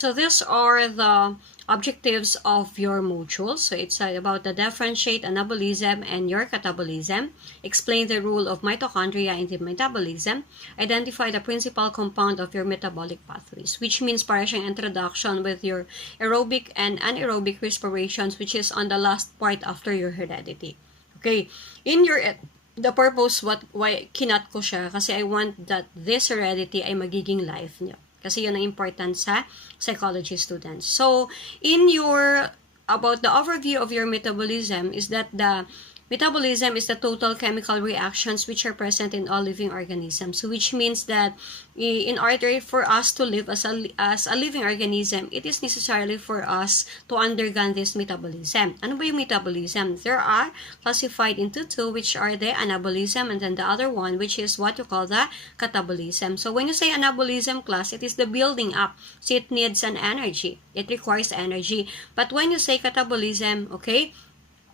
So these are the objectives of your module. So it's about the differentiate anabolism and your catabolism, explain the role of mitochondria in the metabolism, identify the principal compound of your metabolic pathways, which means parang introduction with your aerobic and anaerobic respirations, which is on the last part after your heredity. Okay, in your the purpose why kinat ko siya kasi I want that this heredity ay magiging life niyo. Kasi yun ang important sa psychology students. So, in your, about the overview of your metabolism is that the metabolism is the total chemical reactions which are present in all living organisms. So, which means that in order for us to live as a living organism, it is necessarily for us to undergo this metabolism. Ano ba yung metabolism? There are classified into two, which are the anabolism and then the other one, which is what you call the catabolism. So when you say anabolism class, it is the building up. So it needs an energy. It requires energy. But when you say catabolism, okay,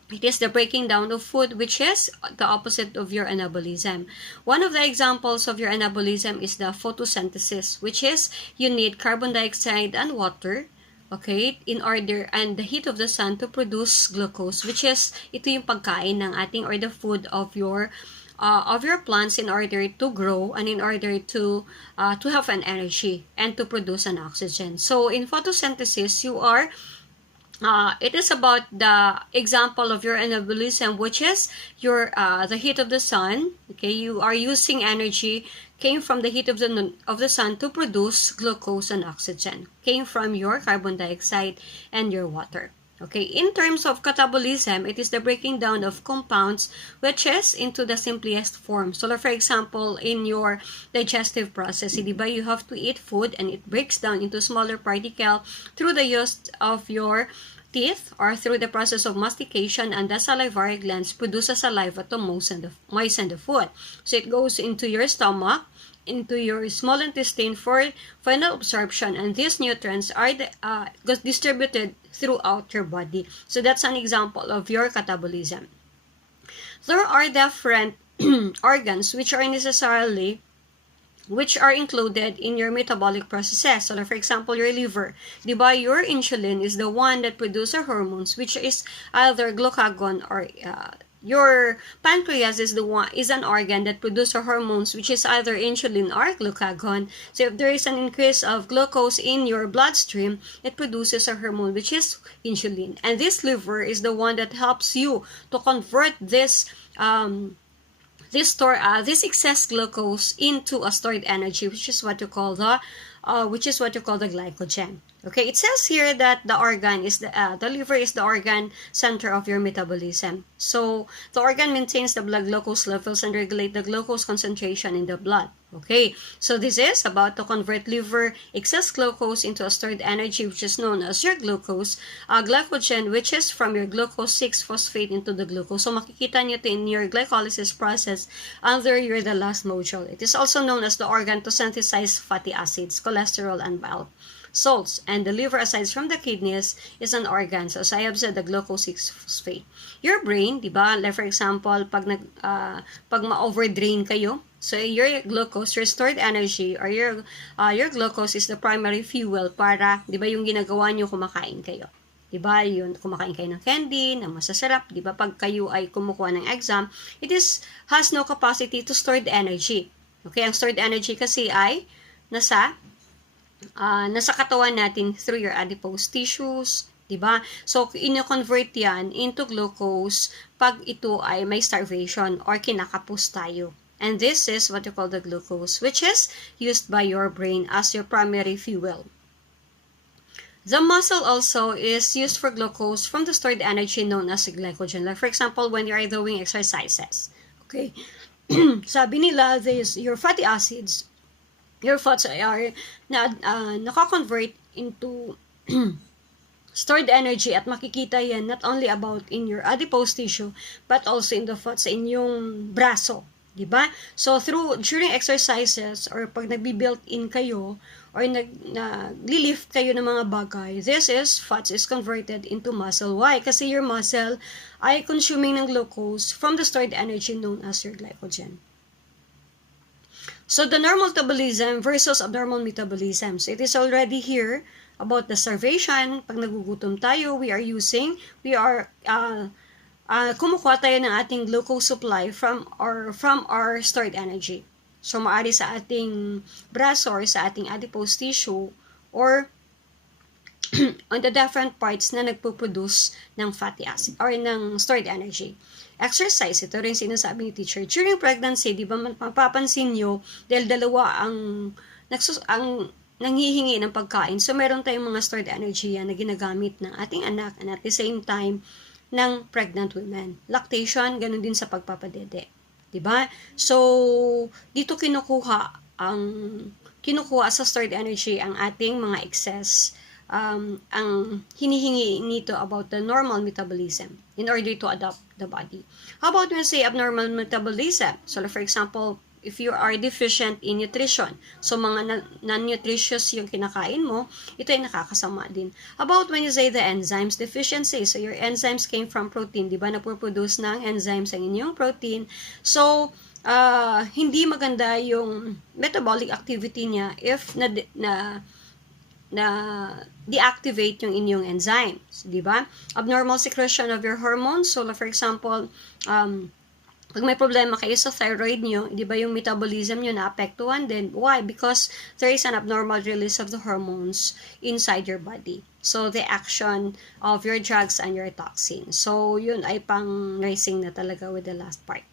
it is the breaking down of food, which is the opposite of your anabolism. One of the examples of your anabolism is the photosynthesis, which is you need carbon dioxide and water, okay, in order, and the heat of the sun to produce glucose, which is ito yung pagkain ng ating or the food of your plants in order to grow and in order to have an energy and to produce an oxygen. So in photosynthesis, you are it is about the example of your anabolism, which is your the heat of the sun. Okay, you are using energy came from the heat of the sun to produce glucose and oxygen. Came from your carbon dioxide and your water. Okay, in terms of catabolism, it is the breaking down of compounds which is into the simplest form. So, for example, in your digestive process, diba, you have to eat food and it breaks down into smaller particle through the use of your teeth or through the process of mastication, and the salivary glands produce a saliva to moisten the food. So, it goes into your stomach, into your small intestine for final absorption, and these nutrients are distributed throughout your body. So that's an example of your catabolism. There are different organs which are included in your metabolic processes. So, for example, your liver. Diba, your insulin is the one that produces hormones, which is either glucagon or your pancreas is an organ that produces hormones, which is either insulin or glucagon. So if there is an increase of glucose in your bloodstream, it produces a hormone, which is insulin. And this liver is the one that helps you to convert this excess glucose into a stored energy, which is what you call the glycogen. Okay, it says here that the liver is the organ center of your metabolism. So the organ maintains the blood glucose levels and regulate the glucose concentration in the blood. Okay, so this is about to convert liver excess glucose into a stored energy, which is known as your glycogen, which is from your glucose 6-phosphate into the glucose. So makikita nyo ito in your glycolysis process under the last module. It is also known as the organ to synthesize fatty acids, cholesterol, and bile salts. And the liver, aside from the kidneys, is an organ. So as I have said, the glucose 6-phosphate. Your brain, diba? Like for example, pag ma-overdrain kayo, so your glucose, your stored energy, or your glucose is the primary fuel para, di ba, yung ginagawa nyo kumakain kayo. Di ba, yun, kumakain kayo ng candy, na masasarap, di ba, pag kayo ay kumukuha ng exam, has no capacity to store the energy. Okay, ang stored energy kasi ay nasa katawan natin through your adipose tissues, diba? So, ino-convert yan into glucose pag ito ay may starvation or kinakapos tayo. And this is what you call the glucose, which is used by your brain as your primary fuel. The muscle also is used for glucose from the stored energy known as glycogen. Like for example, when you are doing exercises. Okay? Sabi nila, your fatty acids, your fats are naka-convert into stored energy, at makikita yan not only about in your adipose tissue but also in the fats sa inyong braso, diba? So during exercises or pag nagbi-built-in kayo or nag-lift kayo ng mga bagay, fats is converted into muscle. Why? Kasi your muscle ay consuming ng glucose from the stored energy known as your glycogen. So, the normal metabolism versus abnormal metabolism. So, it is already here about the starvation. Pag nagugutom tayo, we are kumukuha tayo ng ating glucose supply from our stored energy. So, maaari sa ating braso or sa ating adipose tissue or on the different parts na nagpo-produce ng fatty acid or ng stored energy. Exercise, ito rin sinasabi ni teacher. During pregnancy, di ba mapapansin nyo, dahil dalawa ang nanghihingi ng pagkain. So, meron tayong mga stored energy yan na ginagamit ng ating anak and at the same time, ng pregnant women. Lactation, ganun din sa pagpapadede. Diba? So, dito kinukuha sa stored energy ang ating mga excess, ang hinihingi nito about the normal metabolism in order to adapt the body. How about when say abnormal metabolism? So, for example, if you are deficient in nutrition, so mga non-nutritious yung kinakain mo, ito ay nakakasama din. About when you say the enzymes deficiency, so your enzymes came from protein, di ba? Napoproduce ng enzymes ang inyong protein. So, hindi maganda yung metabolic activity niya if na deactivate yung inyong enzymes, di ba? Abnormal secretion of your hormones, so for example, pag may problema kayo sa thyroid nyo, di ba yung metabolism nyo naapektuhan din? Why? Because there is an abnormal release of the hormones inside your body. So, the action of your drugs and your toxins. So, yun ay pang-racing na talaga with the last part.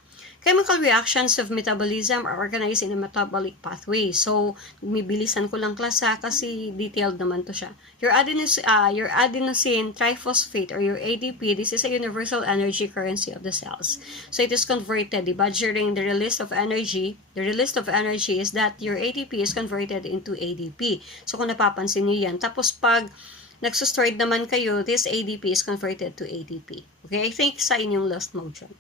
Chemical reactions of metabolism are organized in a metabolic pathway. So, bibilisan ko lang klasa kasi detailed naman to siya. Your adenosine triphosphate or your ADP, this is a universal energy currency of the cells. So, it is converted, diba? During the release of energy is that your ATP is converted into ADP. So, kung napapansin niyo yan. Tapos, pag nagsustored naman kayo, this ADP is converted to ATP. Okay? I think sa inyong last motion.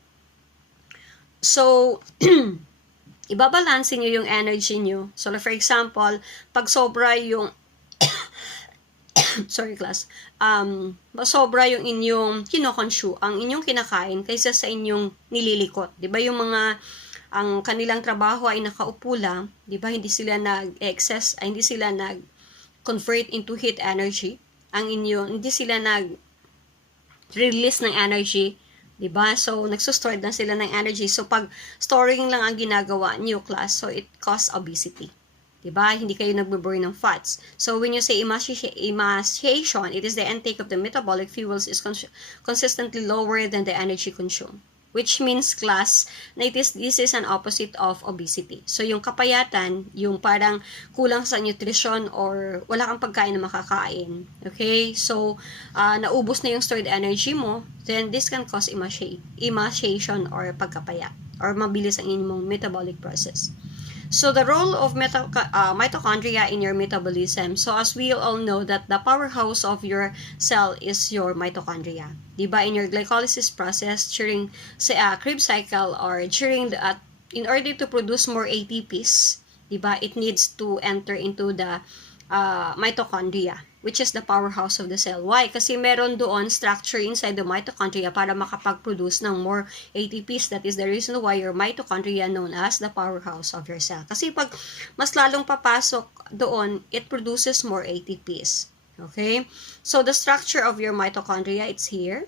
So, ibabalansin nyo yung energy nyo. So, for example, pag sobra yung sorry class, sobra yung inyong kinoconsume, ang inyong kinakain kaysa sa inyong nililikot. Diba yung mga, ang kanilang trabaho ay nakaupo lang, diba hindi sila nag-excess, hindi sila nag-convert into heat energy. Hindi sila nag-release ng energy. Diba? So, nagsustored na sila ng energy. So, pag storing lang ang ginagawa niyo, class, so it causes obesity. Diba? Hindi kayo nagbe-burn ng fats. So, when you say emaciation, it is the intake of the metabolic fuels is consistently lower than the energy consumed. Which means, class, na this is an opposite of obesity. So, yung kapayatan, yung parang kulang sa nutrition or wala kang pagkain na makakain. Okay? So, naubos na yung stored energy mo, then this can cause emaciation or pagkapayat or mabilis ang inyong metabolic process. So, the role of mitochondria in your metabolism. So, as we all know that the powerhouse of your cell is your mitochondria. Diba? In your glycolysis process, during Krebs cycle or in order to produce more ATPs, diba? It needs to enter into the mitochondria, which is the powerhouse of the cell. Why? Kasi meron doon structure inside the mitochondria para makapag-produce ng more ATPs. That is the reason why your mitochondria known as the powerhouse of your cell. Kasi pag mas lalong papasok doon, it produces more ATPs. Okay? So, the structure of your mitochondria, it's here.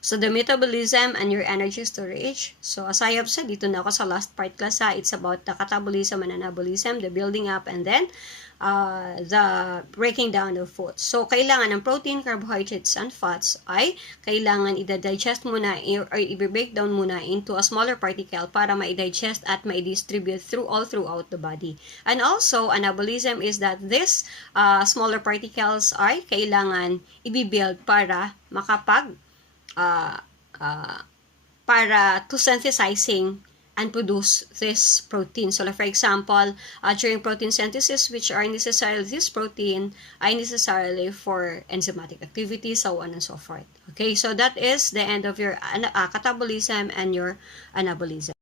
So the metabolism and your energy storage. So, as I have said, dito na ako sa last part class it's about the catabolism and anabolism, the building up, and then the breaking down of foods. So, kailangan ng protein, carbohydrates, and fats ay kailangan i-digest muna or i-break down muna into a smaller particle para ma-digest at ma-distribute throughout the body. And also, anabolism is that this smaller particles ay kailangan i-build para para to synthesizing and produce this protein. So, like for example, during protein synthesis, which are necessarily this protein, ay necessarily for enzymatic activity, so on and so forth. Okay, so that is the end of your catabolism and your anabolism.